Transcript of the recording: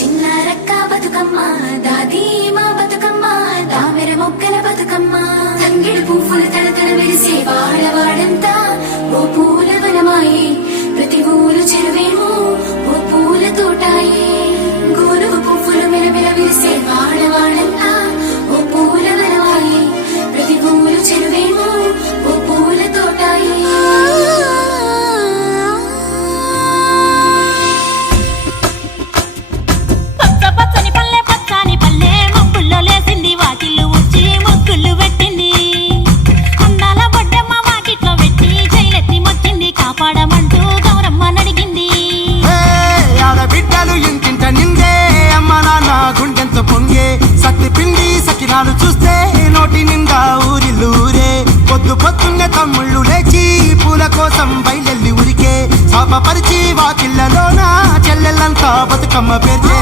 చిన్నారక్క బతుకమ్మ దాది మా బతుకమ్మ దామెర మొక్కల బతుకమ్మ తంగిడి పువ్వులు తడతడ మెరిసే వాడవాడంతా ఓ పూల వనమాయే ప్రతి ఊరు చెరువేమో ఓ పూల తోటాయే గోరుగు పువ్వులు మెరమెర విరిసే వాడవాడంతా ఓ పూల వనమాయే ప్రతి ఊరు చెరువేమో ఓ పూల తోటాయే చూస్తే నోటి నిండా ఊరిల్లూరే పొద్దు పొద్దున్నే తమ్ముళ్ళు లేచి పూల కోసం బయలెల్లి ఉరికే శాపపరిచి వాకిళ్ళలోన చెల్లెళ్ళంతా బతుకమ్మ పేర్చే